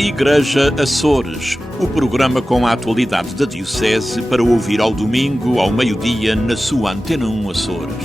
Igreja Açores, o programa com a atualidade da Diocese para ouvir ao domingo, ao meio-dia, na sua Antena 1 Açores.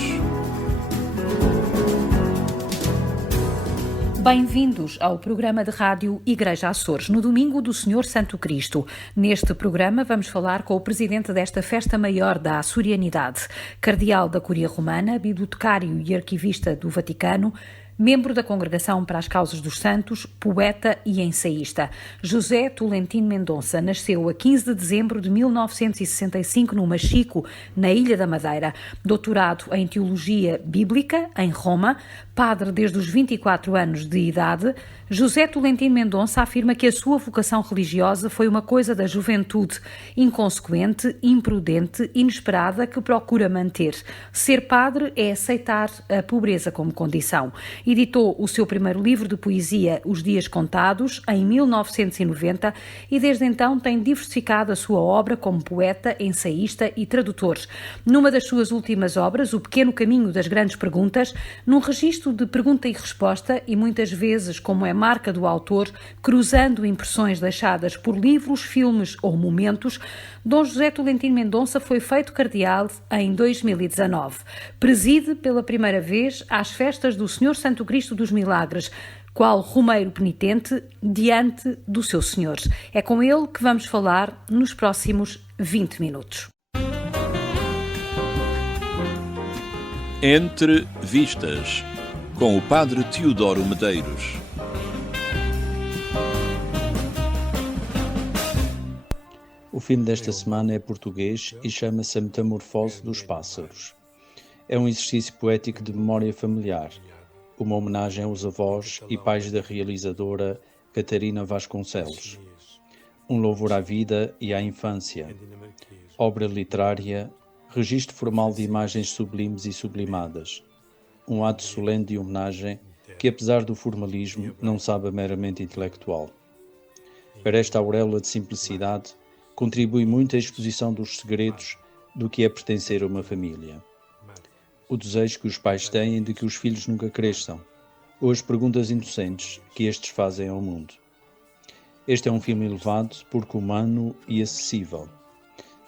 Bem-vindos ao programa de rádio Igreja Açores, no domingo do Senhor Santo Cristo. Neste programa vamos falar com o presidente desta festa maior da açorianidade, cardeal da Cúria Romana, bibliotecário e arquivista do Vaticano, membro da Congregação para as Causas dos Santos, poeta e ensaísta. José Tolentino Mendonça nasceu a 15 de dezembro de 1965 no Machico, na Ilha da Madeira. Doutorado em Teologia Bíblica, em Roma, padre desde os 24 anos de idade, José Tolentino Mendonça afirma que a sua vocação religiosa foi uma coisa da juventude, inconsequente, imprudente, inesperada, que procura manter. Ser padre é aceitar a pobreza como condição. Editou o seu primeiro livro de poesia, Os Dias Contados, em 1990 e desde então tem diversificado a sua obra como poeta, ensaísta e tradutor. Numa das suas últimas obras, O Pequeno Caminho das Grandes Perguntas, num registro de pergunta e resposta e muitas vezes, como é marca do autor, cruzando impressões deixadas por livros, filmes ou momentos, Dom José Tolentino Mendonça foi feito cardeal em 2019. Preside pela primeira vez às festas do Senhor Santo Cristo dos Milagres, qual romeiro penitente diante do seu Senhor. É com ele que vamos falar nos próximos 20 minutos. Entre Vistas, com o Padre Teodoro Medeiros. O filme desta semana é português e chama-se A Metamorfose dos Pássaros. É um exercício poético de memória familiar, uma homenagem aos avós e pais da realizadora Catarina Vasconcelos. Um louvor à vida e à infância. Obra literária, registro formal de imagens sublimes e sublimadas. Um ato solene de homenagem que, apesar do formalismo, não sabe meramente intelectual. Para esta auréola de simplicidade, contribui muito a exposição dos segredos do que é pertencer a uma família. O desejo que os pais têm de que os filhos nunca cresçam, ou as perguntas inocentes que estes fazem ao mundo. Este é um filme elevado porque humano e acessível.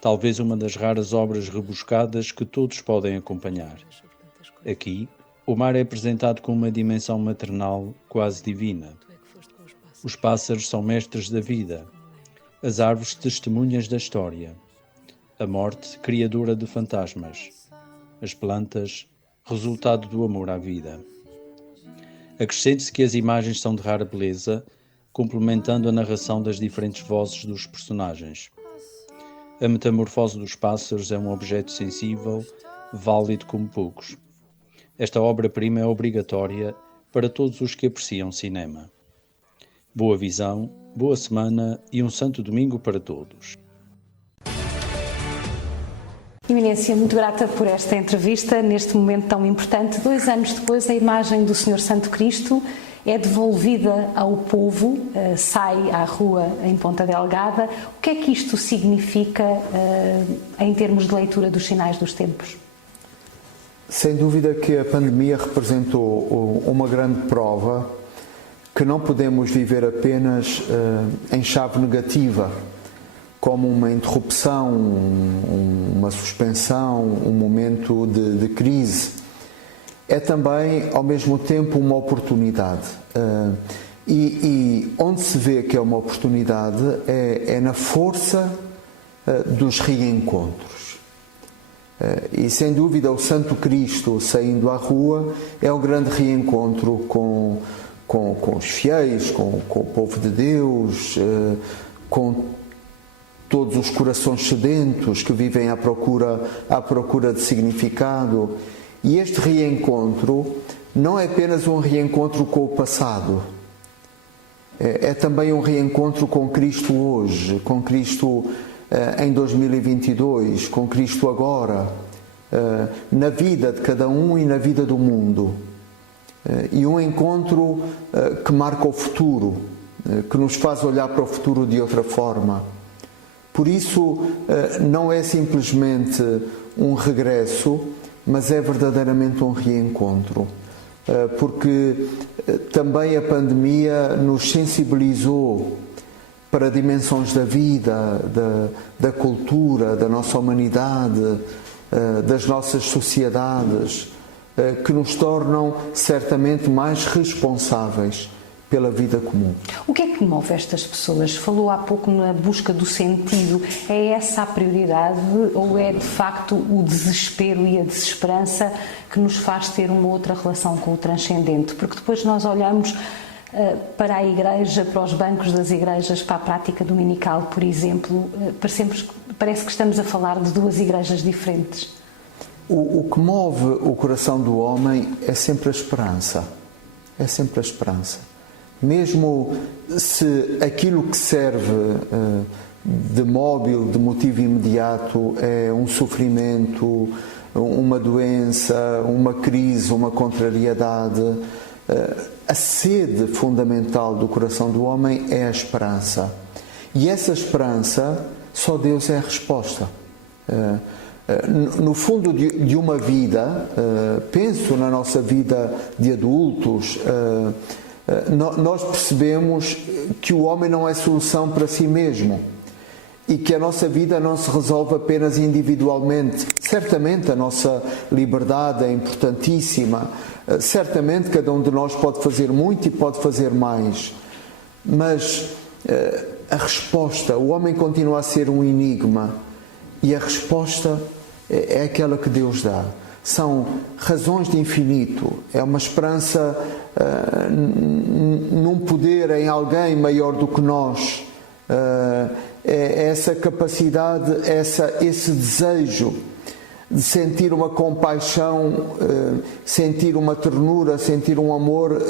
Talvez uma das raras obras rebuscadas que todos podem acompanhar. Aqui, o mar é apresentado com uma dimensão maternal quase divina. Os pássaros são mestres da vida, as árvores testemunhas da história, a morte criadora de fantasmas, as plantas resultado do amor à vida. Acrescente-se que as imagens são de rara beleza, complementando a narração das diferentes vozes dos personagens. A metamorfose dos pássaros é um objeto sensível, válido como poucos. Esta obra-prima é obrigatória para todos os que apreciam cinema. Boa visão, boa semana e um santo domingo para todos. Eminência, muito grata por esta entrevista, neste momento tão importante. 2 anos depois, a imagem do Senhor Santo Cristo é devolvida ao povo, sai à rua em Ponta Delgada. O que é que isto significa em termos de leitura dos sinais dos tempos? Sem dúvida que a pandemia representou uma grande prova que não podemos viver apenas em chave negativa, como uma interrupção, uma suspensão, um momento de crise. É também, ao mesmo tempo, uma oportunidade. E onde se vê que é uma oportunidade é na força dos reencontros. E, sem dúvida, o Santo Cristo saindo à rua é o grande reencontro com os fiéis, com o povo de Deus, com todos os corações sedentos que vivem à procura de significado. E este reencontro não é apenas um reencontro com o passado, é também um reencontro com Cristo hoje, com Cristo em 2022, com Cristo agora, na vida de cada um e na vida do mundo. E um encontro que marca o futuro, que nos faz olhar para o futuro de outra forma. Por isso, não é simplesmente um regresso, mas é verdadeiramente um reencontro. Porque também a pandemia nos sensibilizou para dimensões da vida, da cultura, da nossa humanidade, das nossas sociedades, que nos tornam certamente mais responsáveis pela vida comum. O que é que move estas pessoas? Falou há pouco na busca do sentido. É essa a prioridade ou é de facto o desespero e a desesperança que nos faz ter uma outra relação com o transcendente? Porque depois nós olhamos para a igreja, para os bancos das igrejas, para a prática dominical, por exemplo, parece que estamos a falar de duas igrejas diferentes. O que move o coração do homem é sempre a esperança. É sempre a esperança. Mesmo se aquilo que serve de móvel, de motivo imediato, é um sofrimento, uma doença, uma crise, uma contrariedade, a sede fundamental do coração do homem é a esperança. E essa esperança, só Deus é a resposta. No fundo de uma vida, penso na nossa vida de adultos, nós percebemos que o homem não é solução para si mesmo e que a nossa vida não se resolve apenas individualmente. Certamente a nossa liberdade é importantíssima, certamente cada um de nós pode fazer muito e pode fazer mais, mas a resposta, o homem continua a ser um enigma e a resposta é aquela que Deus dá. São razões de infinito, é uma esperança num poder, em alguém maior do que nós, é essa capacidade, esse desejo de sentir uma compaixão, sentir uma ternura, sentir um amor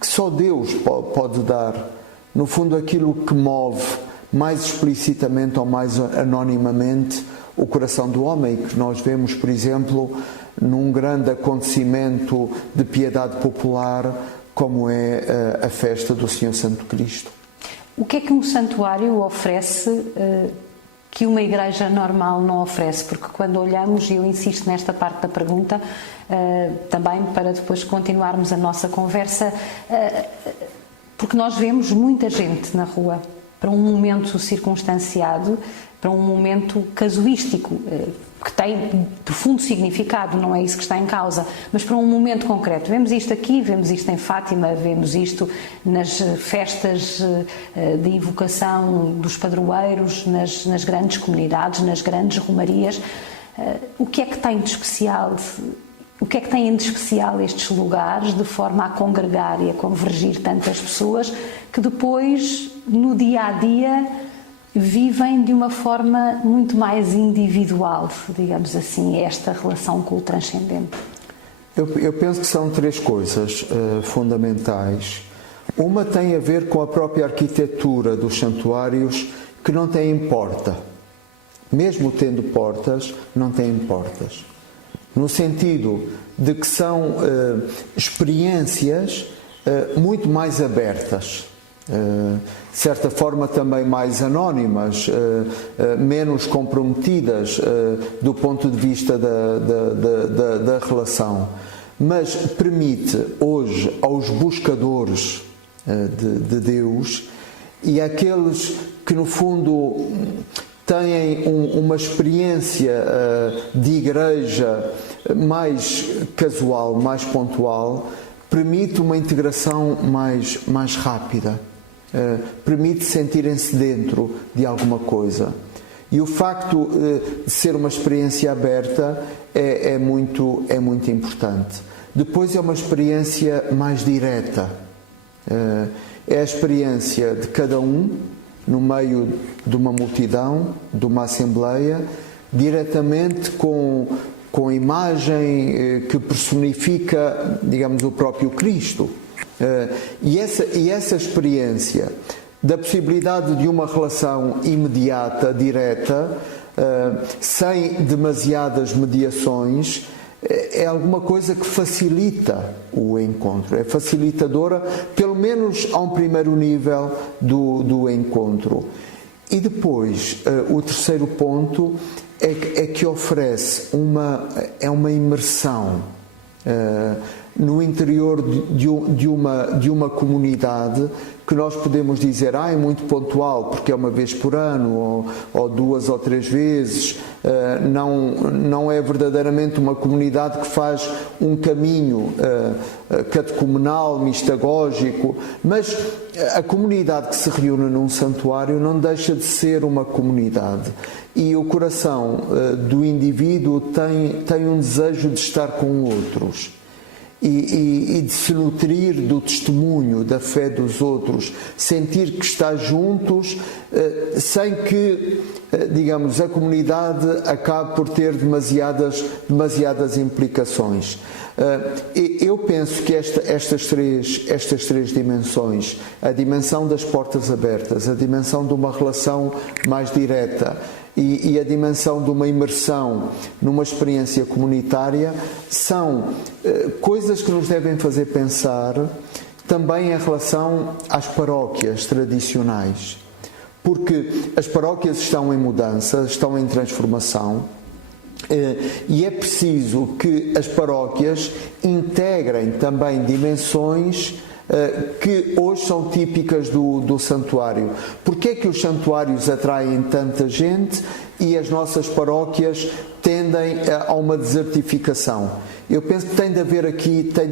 que só Deus pode dar. No fundo, aquilo que move mais explicitamente ou mais anonimamente o coração do homem, que nós vemos, por exemplo, num grande acontecimento de piedade popular, como é a festa do Senhor Santo Cristo. O que é que um santuário oferece que uma igreja normal não oferece? Porque quando olhamos, e eu insisto nesta parte da pergunta, também para depois continuarmos a nossa conversa, porque nós vemos muita gente na rua para um momento circunstanciado, para um momento casuístico, que tem profundo significado, não é isso que está em causa, mas para um momento concreto. Vemos isto aqui, vemos isto em Fátima, vemos isto nas festas de invocação dos padroeiros, nas grandes comunidades, nas grandes romarias. O que é que tem de especial? O que é que têm de especial estes lugares, de forma a congregar e a convergir tantas pessoas que depois, no dia-a-dia, vivem de uma forma muito mais individual, digamos assim, esta relação com o transcendente? Eu penso que são três coisas fundamentais. Uma tem a ver com a própria arquitetura dos santuários, que não têm porta. Mesmo tendo portas, não têm portas. No sentido de que são experiências muito mais abertas. De certa forma também mais anónimas, menos comprometidas do ponto de vista da relação, mas permite hoje aos buscadores de Deus e àqueles que no fundo têm uma experiência de igreja mais casual, mais pontual, permite uma integração mais rápida. Permite sentirem-se dentro de alguma coisa. E o facto de ser uma experiência aberta é muito importante. Depois é uma experiência mais direta. É a experiência de cada um no meio de uma multidão, de uma assembleia, diretamente com a imagem que personifica, digamos, o próprio Cristo. E essa experiência da possibilidade de uma relação imediata, direta, sem demasiadas mediações, é alguma coisa que facilita o encontro, é facilitadora, pelo menos a um primeiro nível do encontro. E depois, o terceiro ponto é que oferece uma imersão. no interior de uma comunidade que nós podemos dizer, é muito pontual, porque é uma vez por ano, ou 2 ou 3 vezes, não é verdadeiramente uma comunidade que faz um caminho catecumenal, mistagógico, mas a comunidade que se reúne num santuário não deixa de ser uma comunidade. E o coração do indivíduo tem um desejo de estar com outros. E de se nutrir do testemunho, da fé dos outros, sentir que está juntos, sem que, digamos, a comunidade acabe por ter demasiadas implicações. Eu penso que estas três dimensões, a dimensão das portas abertas, a dimensão de uma relação mais direta, e a dimensão de uma imersão numa experiência comunitária são coisas que nos devem fazer pensar também em relação às paróquias tradicionais, porque as paróquias estão em mudança, estão em transformação, e é preciso que as paróquias integrem também dimensões que hoje são típicas do santuário. Porquê é que os santuários atraem tanta gente e as nossas paróquias tendem a uma desertificação? Eu penso que tem de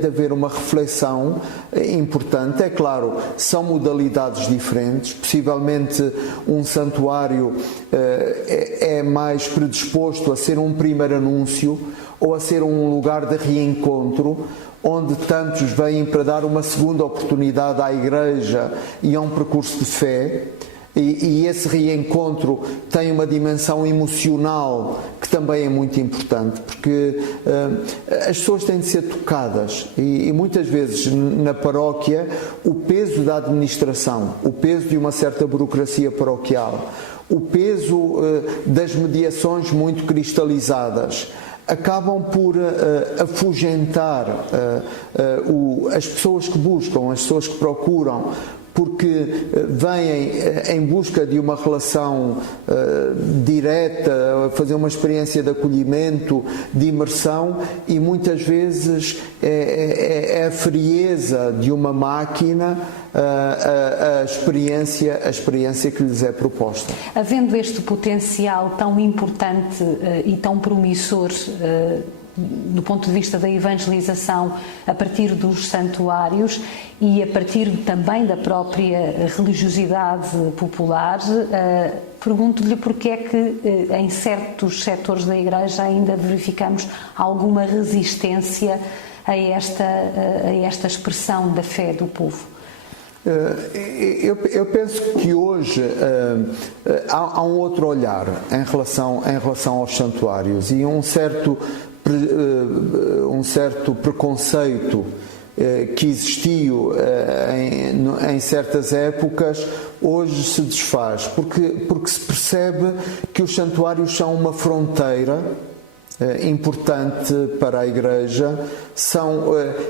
haver uma reflexão importante. É claro, são modalidades diferentes. Possivelmente um santuário é mais predisposto a ser um primeiro anúncio ou a ser um lugar de reencontro, onde tantos vêm para dar uma segunda oportunidade à Igreja e a um percurso de fé, e esse reencontro tem uma dimensão emocional que também é muito importante, porque as pessoas têm de ser tocadas, e muitas vezes na paróquia o peso da administração, o peso de uma certa burocracia paroquial, o peso das mediações muito cristalizadas, acabam por afugentar as pessoas que buscam, as pessoas que procuram, porque vêm em busca de uma relação direta, fazer uma experiência de acolhimento, de imersão, e muitas vezes é a frieza de uma máquina a experiência que lhes é proposta. Havendo este potencial tão importante e tão promissor do ponto de vista da evangelização a partir dos santuários e a partir também da própria religiosidade popular, pergunto-lhe porque é que em certos setores da Igreja ainda verificamos alguma resistência a esta expressão da fé do povo. Eu penso que hoje há um outro olhar em relação aos santuários, e um certo preconceito que existiu em certas épocas hoje se desfaz, porque se percebe que os santuários são uma fronteira importante para a Igreja,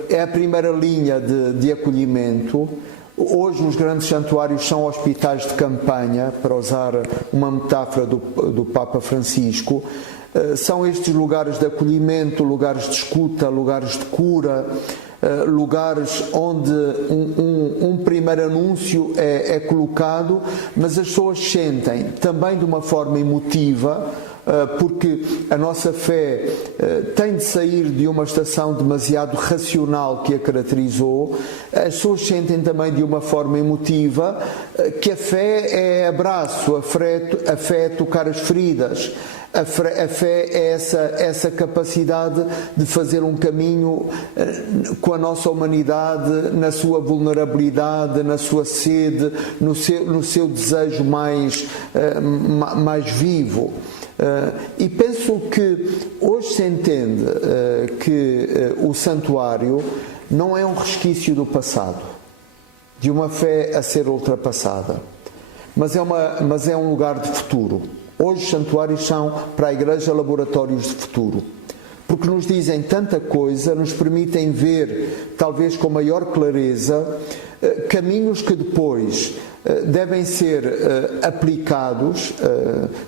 é a primeira linha de acolhimento. Hoje os grandes santuários são hospitais de campanha, para usar uma metáfora do Papa Francisco. São estes lugares de acolhimento, lugares de escuta, lugares de cura, lugares onde um primeiro anúncio é colocado, mas as pessoas sentem também de uma forma emotiva, porque a nossa fé tem de sair de uma estação demasiado racional que a caracterizou. As pessoas sentem também de uma forma emotiva que a fé é abraço, a fé é tocar as feridas. A fé é essa capacidade de fazer um caminho com a nossa humanidade, na sua vulnerabilidade, na sua sede, no seu desejo mais vivo. E penso que hoje se entende que o santuário não é um resquício do passado, de uma fé a ser ultrapassada, mas é um lugar de futuro. Hoje os santuários são para a Igreja laboratórios de futuro, porque nos dizem tanta coisa, nos permitem ver, talvez com maior clareza, caminhos que depois devem ser aplicados,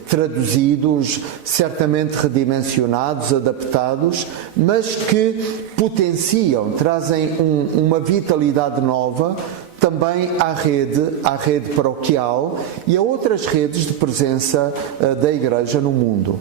traduzidos, certamente redimensionados, adaptados, mas que potenciam, trazem uma vitalidade nova também à rede paroquial e a outras redes de presença da Igreja no mundo.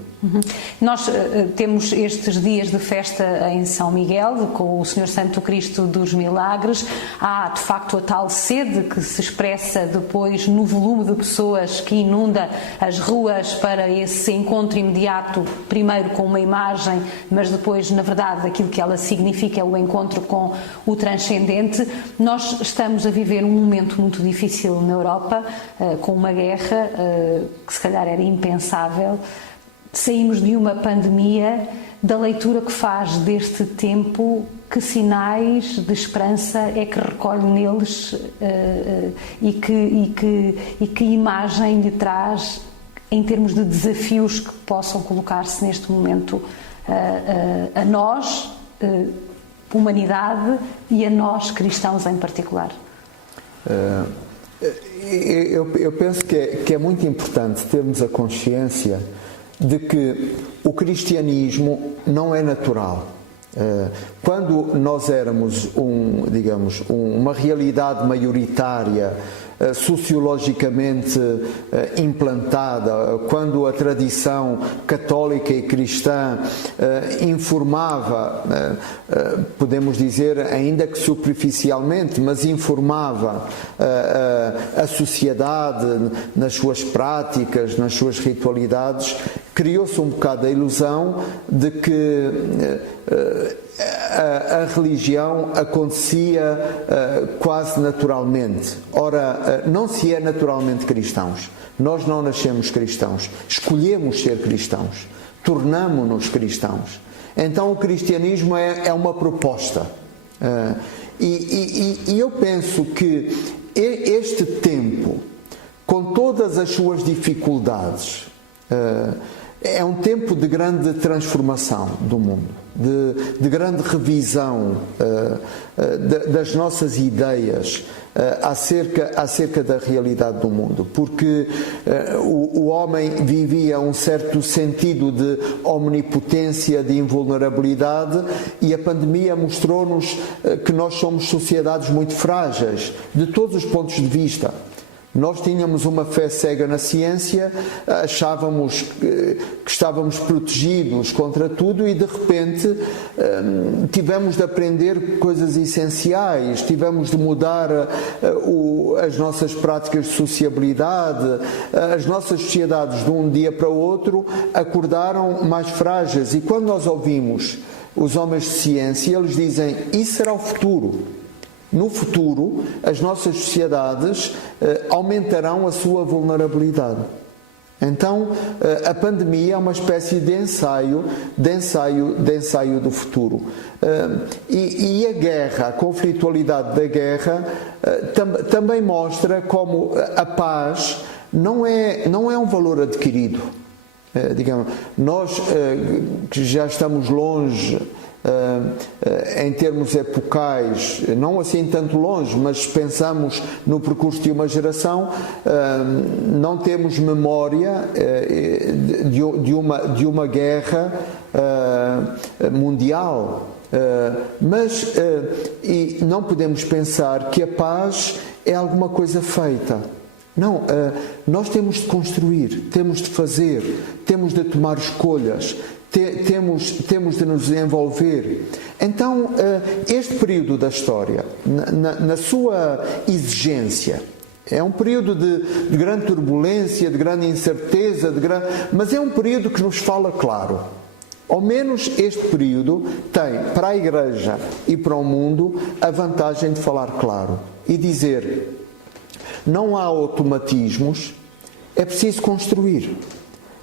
Nós temos estes dias de festa em São Miguel, com o Senhor Santo Cristo dos Milagres. Há, de facto, a tal sede que se expressa depois no volume de pessoas que inunda as ruas para esse encontro imediato, primeiro com uma imagem, mas depois, na verdade, aquilo que ela significa é o encontro com o transcendente. Nós estamos a viver um momento muito difícil na Europa, com uma guerra que se calhar era impensável. Saímos de uma pandemia. Da leitura que faz deste tempo, que sinais de esperança é que recolhe neles e que imagem lhe traz em termos de desafios que possam colocar-se neste momento a nós, humanidade, e a nós, cristãos em particular? Eu penso que é muito importante termos a consciência de que o cristianismo não é natural. Quando nós éramos uma realidade maioritária, sociologicamente implantada, quando a tradição católica e cristã informava, podemos dizer, ainda que superficialmente, mas informava a sociedade nas suas práticas, nas suas ritualidades, criou-se um bocado a ilusão de que a religião acontecia quase naturalmente. Ora, não se é naturalmente cristãos. Nós não nascemos cristãos. Escolhemos ser cristãos. Tornamo-nos cristãos. Então o cristianismo é uma proposta. E eu penso que este tempo, com todas as suas dificuldades, é um tempo de grande transformação do mundo, de grande revisão das nossas ideias acerca da realidade do mundo, porque o homem vivia um certo sentido de omnipotência, de invulnerabilidade, e a pandemia mostrou-nos que nós somos sociedades muito frágeis, de todos os pontos de vista. Nós tínhamos uma fé cega na ciência, achávamos que estávamos protegidos contra tudo e de repente tivemos de aprender coisas essenciais, tivemos de mudar as nossas práticas de sociabilidade. As nossas sociedades de um dia para o outro acordaram mais frágeis, e quando nós ouvimos os homens de ciência, eles dizem: isso será o futuro. No futuro, as nossas sociedades aumentarão a sua vulnerabilidade. Então, a pandemia é uma espécie de ensaio do futuro. E a guerra, a conflitualidade da guerra, também mostra como a paz não é um valor adquirido. Digamos, nós que já estamos longe, em termos epocais, não assim tanto longe, mas pensamos no percurso de uma geração, não temos memória de uma guerra mundial, mas e não podemos pensar que a paz é alguma coisa feita. Não, nós temos de construir, temos de fazer, temos de tomar escolhas, temos de nos envolver. Então, este período da história, na sua exigência, é um período de grande turbulência, de grande incerteza, mas é um período que nos fala claro. Ao menos este período tem, para a Igreja e para o mundo, a vantagem de falar claro e dizer: não há automatismos, é preciso construir,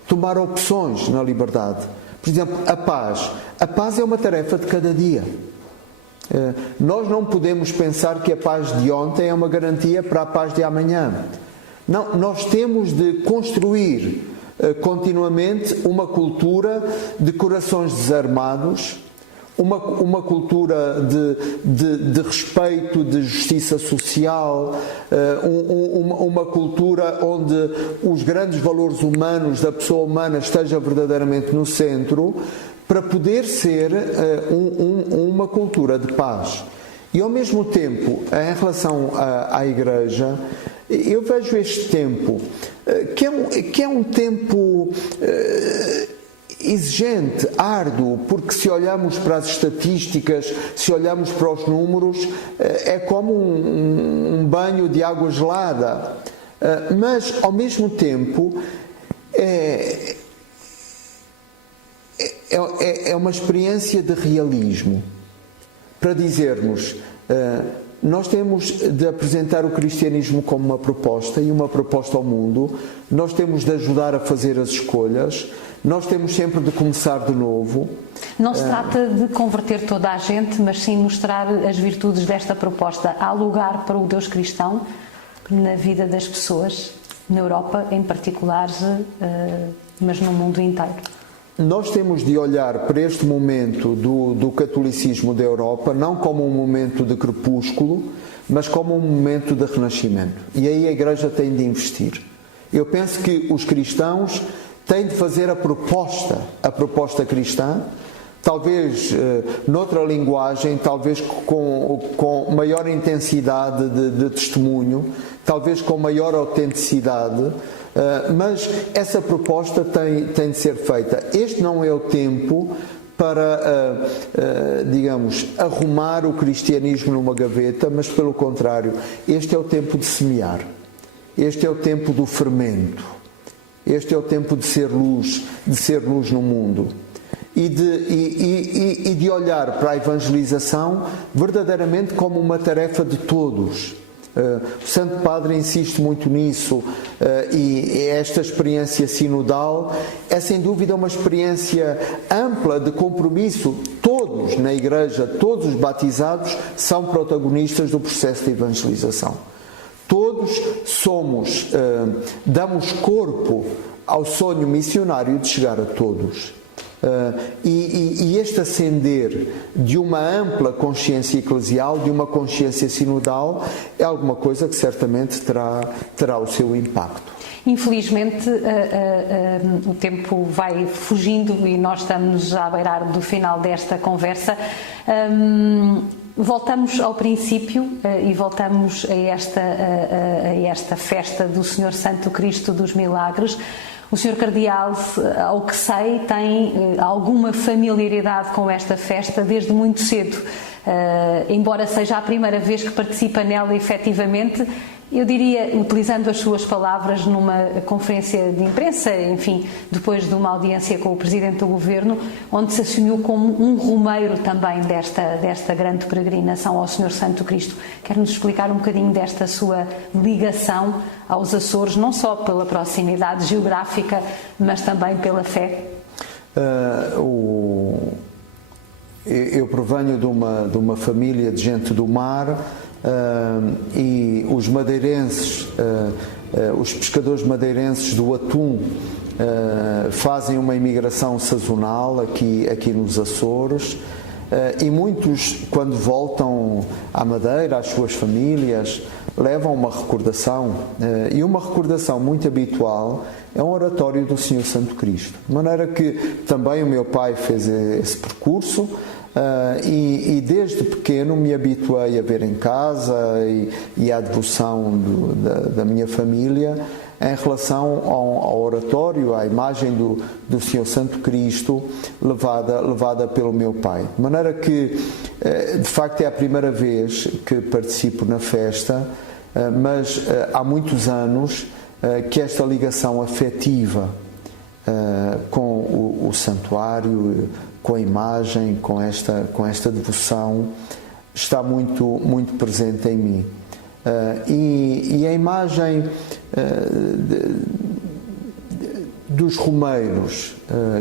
tomar opções na liberdade. Por exemplo, a paz. A paz é uma tarefa de cada dia. Nós não podemos pensar que a paz de ontem é uma garantia para a paz de amanhã. Não, nós temos de construir continuamente uma cultura de corações desarmados, uma cultura de respeito, de justiça social, uma cultura onde os grandes valores humanos da pessoa humana estejam verdadeiramente no centro, para poder ser uma cultura de paz. E ao mesmo tempo, em relação à Igreja, eu vejo este tempo, que é um tempo exigente, árduo, porque se olharmos para as estatísticas, se olharmos para os números, é como um banho de água gelada. Mas, ao mesmo tempo, é uma experiência de realismo, para dizermos, nós temos de apresentar o cristianismo como uma proposta, e uma proposta ao mundo, nós temos de ajudar a fazer as escolhas, nós temos sempre de começar de novo. Não se trata de converter toda a gente, mas sim mostrar as virtudes desta proposta. Há lugar para o Deus cristão na vida das pessoas, na Europa em particular, mas no mundo inteiro. Nós temos de olhar para este momento do catolicismo da Europa não como um momento de crepúsculo, mas como um momento de renascimento. E aí a Igreja tem de investir. Eu penso que os cristãos têm de fazer a proposta cristã, talvez noutra linguagem, talvez com maior intensidade de testemunho, talvez com maior autenticidade, mas essa proposta tem de ser feita. Este não é o tempo para, digamos, arrumar o cristianismo numa gaveta, mas pelo contrário, este é o tempo de semear, este é o tempo do fermento, este é o tempo de ser luz no mundo. E de olhar para a evangelização verdadeiramente como uma tarefa de todos. O Santo Padre insiste muito nisso, e esta experiência sinodal é sem dúvida uma experiência ampla de compromisso. Todos na Igreja, todos os batizados são protagonistas do processo de evangelização. Todos damos corpo ao sonho missionário de chegar a todos. E este ascender de uma ampla consciência eclesial, de uma consciência sinodal, é alguma coisa que certamente terá o seu impacto. Infelizmente o tempo vai fugindo e nós estamos à beira do final desta conversa. Voltamos ao princípio e voltamos a esta festa do Senhor Santo Cristo dos Milagres. O Sr. Cardeal, ao que sei, tem alguma familiaridade com esta festa desde muito cedo. Embora seja a primeira vez que participa nela efetivamente, eu diria, utilizando as suas palavras numa conferência de imprensa, enfim, depois de uma audiência com o Presidente do Governo, onde se assumiu como um romeiro também desta grande peregrinação ao Senhor Santo Cristo. Quer-nos explicar um bocadinho desta sua ligação aos Açores, não só pela proximidade geográfica, mas também pela fé? Eu provenho de uma família de gente do mar, e os madeirenses, os pescadores madeirenses do atum, fazem uma imigração sazonal aqui nos Açores, e muitos, quando voltam à Madeira, às suas famílias, levam uma recordação, e uma recordação muito habitual é um oratório do Senhor Santo Cristo. De maneira que também o meu pai fez esse percurso, e desde pequeno me habituei a ver em casa e à devoção da minha família em relação ao oratório, à imagem do Senhor Santo Cristo levada pelo meu pai. De maneira que, de facto, é a primeira vez que participo na festa, mas há muitos anos que esta ligação afetiva com o santuário, com a imagem, com esta devoção, está muito, muito presente em mim. E a imagem dos romeiros,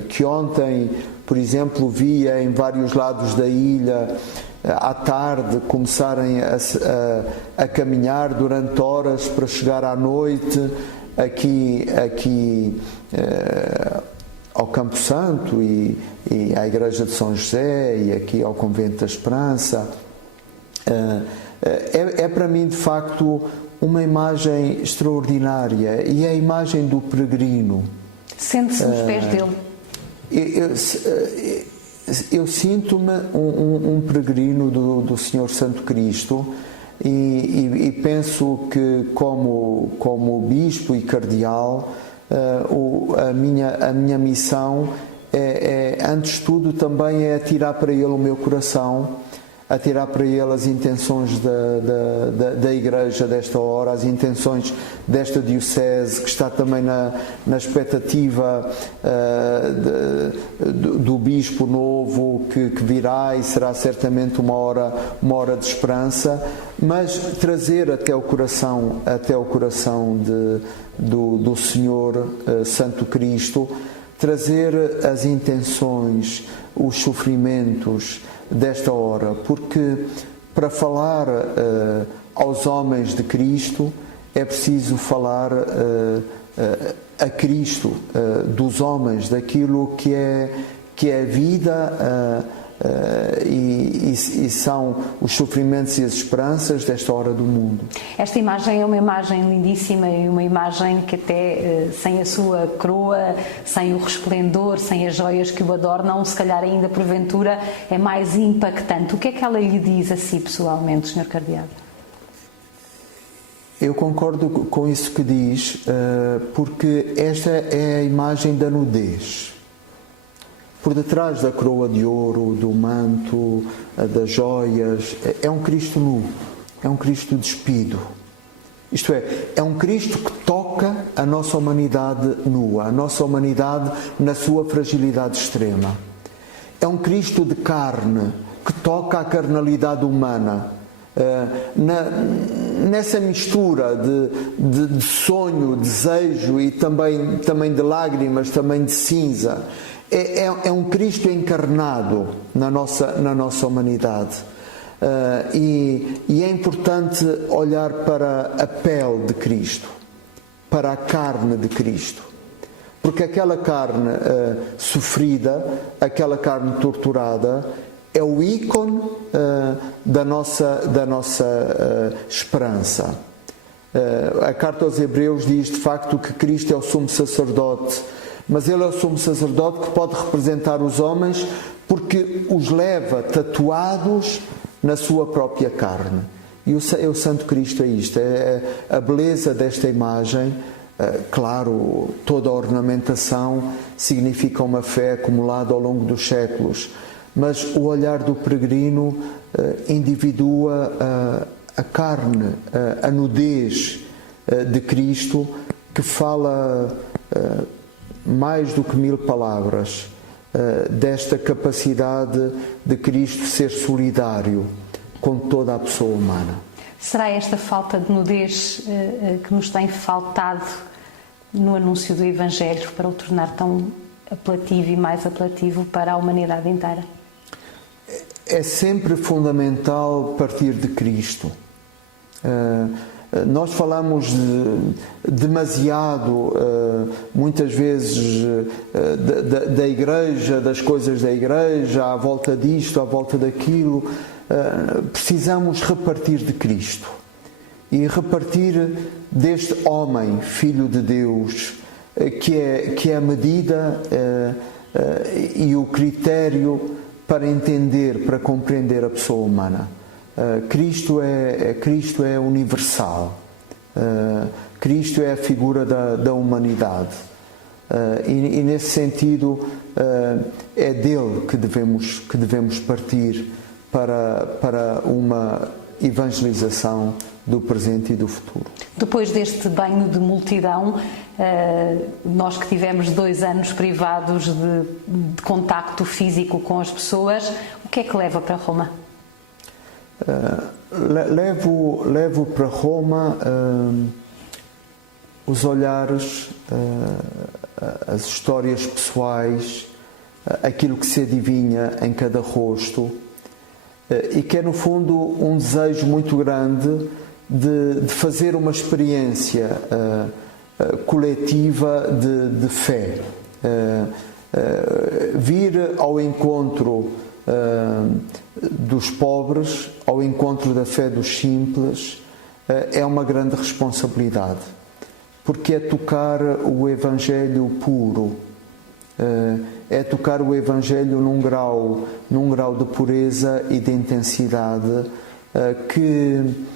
que ontem, por exemplo, via em vários lados da ilha, à tarde, começarem a caminhar durante horas para chegar à noite aqui ao Campo Santo e à Igreja de São José e aqui ao Convento da Esperança, é para mim de facto uma imagem extraordinária, e é a imagem do peregrino. Sente-se nos pés dele? Eu sinto-me um peregrino do Senhor Santo Cristo, e penso que como bispo e cardeal, a minha missão antes de tudo também é atirar para ele o meu coração, atirar para ele as intenções da Igreja desta hora, as intenções desta Diocese, que está também na expectativa do Bispo novo que virá, e será certamente uma hora de esperança, mas trazer até o coração do Senhor Santo Cristo, trazer as intenções, os sofrimentos desta hora, porque para falar aos homens de Cristo é preciso falar a Cristo, dos homens, daquilo que é vida, e são os sofrimentos e as esperanças desta hora do mundo. Esta imagem é uma imagem lindíssima, e uma imagem que até sem a sua coroa, sem o resplendor, sem as joias que o adornam, se calhar ainda porventura é mais impactante. O que é que ela lhe diz a si pessoalmente, Sr. Cardeal? Eu concordo com isso que diz, porque esta é a imagem da nudez. Por detrás da coroa de ouro, do manto, das joias, é um Cristo nu, é um Cristo despido. Isto é um Cristo que toca a nossa humanidade nua, a nossa humanidade na sua fragilidade extrema. É um Cristo de carne, que toca a carnalidade humana, nessa mistura de sonho, desejo e também de lágrimas, também de cinza. É um Cristo encarnado na nossa humanidade, e é importante olhar para a pele de Cristo, para a carne de Cristo, porque aquela carne sofrida, aquela carne torturada, é o ícone da nossa esperança. A carta aos Hebreus diz de facto que Cristo é o sumo sacerdote, mas ele é o sumo sacerdote que pode representar os homens, porque os leva tatuados na sua própria carne. E o Santo Cristo é isto, é a beleza desta imagem. Claro, toda a ornamentação significa uma fé acumulada ao longo dos séculos, mas o olhar do peregrino individua a carne, a nudez de Cristo, que fala mais do que 1000 palavras, desta capacidade de Cristo ser solidário com toda a pessoa humana. Será esta falta de nudez que nos tem faltado no anúncio do Evangelho para o tornar tão apelativo e mais apelativo para a humanidade inteira? É sempre fundamental partir de Cristo. Nós falamos demasiado, muitas vezes, da Igreja, das coisas da Igreja, à volta disto, à volta daquilo. Precisamos repartir de Cristo e repartir deste homem, Filho de Deus, que é a medida e o critério para entender, para compreender a pessoa humana. Cristo é universal. Cristo é a figura da humanidade. E nesse sentido é dele que devemos partir para uma evangelização do presente e do futuro. Depois deste banho de multidão, nós que tivemos 2 anos privados de contacto físico com as pessoas, o que é que leva para Roma? Levo para Roma os olhares, as histórias pessoais, aquilo que se adivinha em cada rosto, e que é no fundo um desejo muito grande de fazer uma experiência coletiva de fé. vir ao encontro dos pobres, ao encontro da fé dos simples, é uma grande responsabilidade, porque é tocar o Evangelho puro, é tocar o Evangelho num grau de pureza e de intensidade que,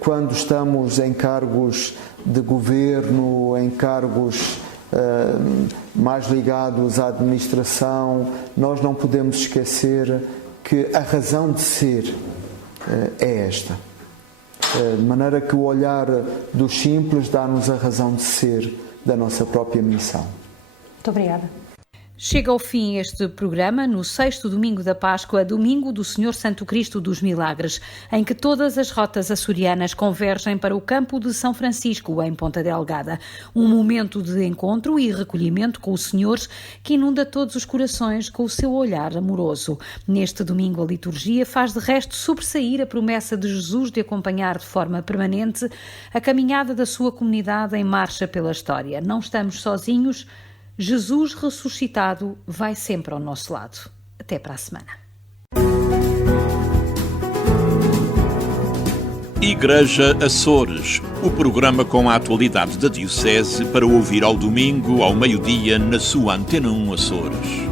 quando estamos em cargos de governo, em cargos mais ligados à administração, nós não podemos esquecer que a razão de ser é esta. De maneira que o olhar dos simples dá-nos a razão de ser da nossa própria missão. Muito obrigada. Chega ao fim este programa no 6º domingo da Páscoa, domingo do Senhor Santo Cristo dos Milagres, em que todas as rotas açorianas convergem para o campo de São Francisco, em Ponta Delgada. Um momento de encontro e recolhimento com o Senhor que inunda todos os corações com o seu olhar amoroso. Neste domingo a liturgia faz de resto sobressair a promessa de Jesus de acompanhar de forma permanente a caminhada da sua comunidade em marcha pela história. Não estamos sozinhos. Jesus ressuscitado vai sempre ao nosso lado. Até para a semana. Igreja Açores, o programa com a atualidade da Diocese para ouvir ao domingo, ao meio-dia, na sua Antena 1 Açores.